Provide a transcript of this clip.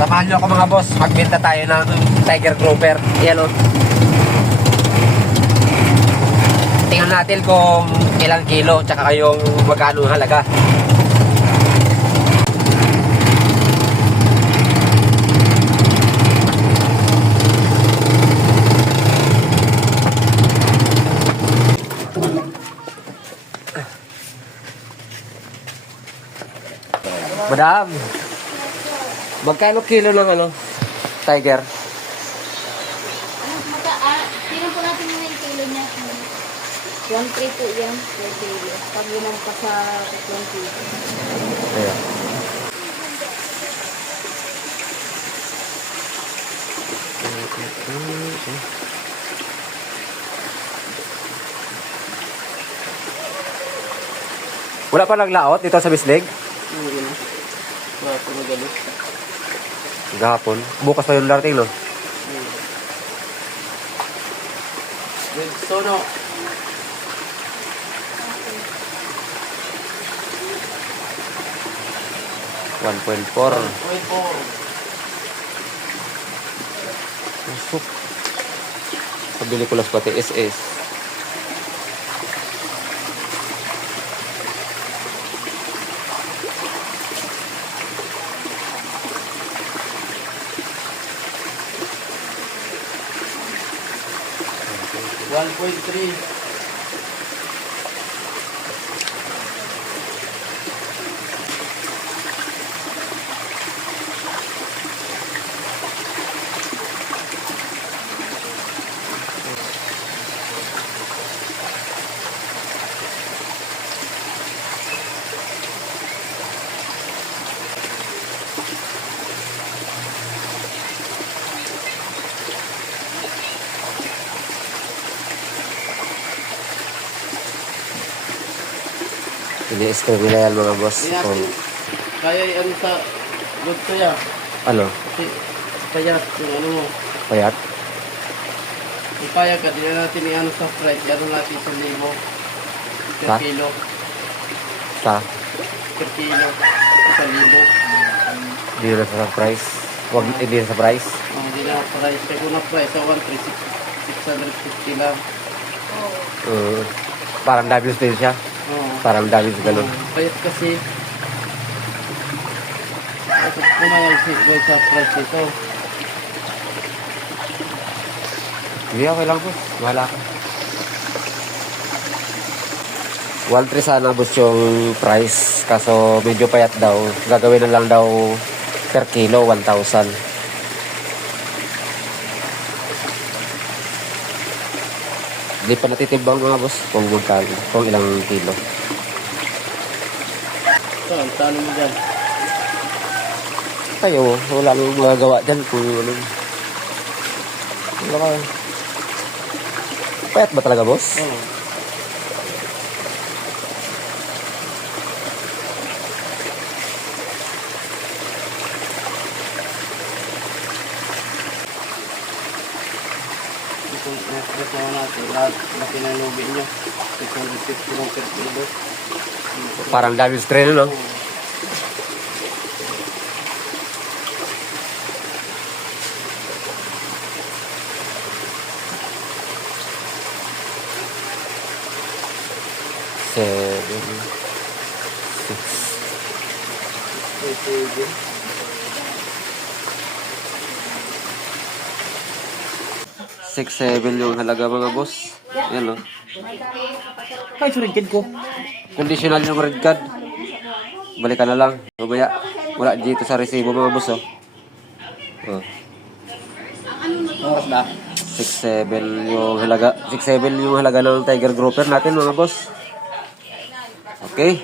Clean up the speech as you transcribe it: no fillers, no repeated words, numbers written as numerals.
Samahan nyo ako mga boss, magbenta tayo ng Tiger Grouper. Yan o. Tingnan natin kung ilang kilo, tsaka yung magkano ang halaga. Madam, magkano kilo ng ano, Tiger? Tingnan po natin yung kilo niya. 1.3 po yan per kilo. Pag yun pa sa 20. Ayan. Wala pa naglaot dito sa Bislig? Hindi na. Wala po magabi. Gahapon. Bukas pa yung darating, no? With sono. $1.4. Wait po. Usok. Pabili ko lang pati SS. $1.3. Ini-screen nila yan mga boss. Kaya, Kung, kaya ano sa gusto ya. ano, Kasi payat yung ano mo. payat? Ipayag ka, di na natin i-ano sa price. Gano'n natin sa libo. Per Ha? kilo. Sa? Per kilo. Sa libo. Hindi na sa price. Wag, hindi na sa price. Oh, hindi na price. Kaya kung na price, sa 1.3, 650 lang. Parang damage din siya. Oh. Parang damage ganun. Payat kasi. Ito pumayag si Boy sa price nito. Hindi, okay lang boss. Wala ka. 1.3 sana boss yung price. Kaso medyo payat daw. Gagawin na lang daw per kilo, 1,000. Hindi pa natitimbang mga boss kung magkano, kung ilang kilo. Ito, ang talo mo dyan. Tayo, wala nang magagawa dyan kung ano. Wala ka. Payat ba talaga boss? Oh. Itong net-net naman natin. Lahat na pinalubi nyo. 650 lang per kilo. Parang damage trail, no? Seven, six. Pwede. 6-7 yung halaga mga boss. Yan, no? Ay, surin kid ko. Conditional yung red card. Balikan na lang. Mamaya, wala dito sa resibo mga boss, oh. Oh. Oras na. 6-7 yung halaga. 6-7 yung halaga ng Tiger Grouper natin mga boss. Okay.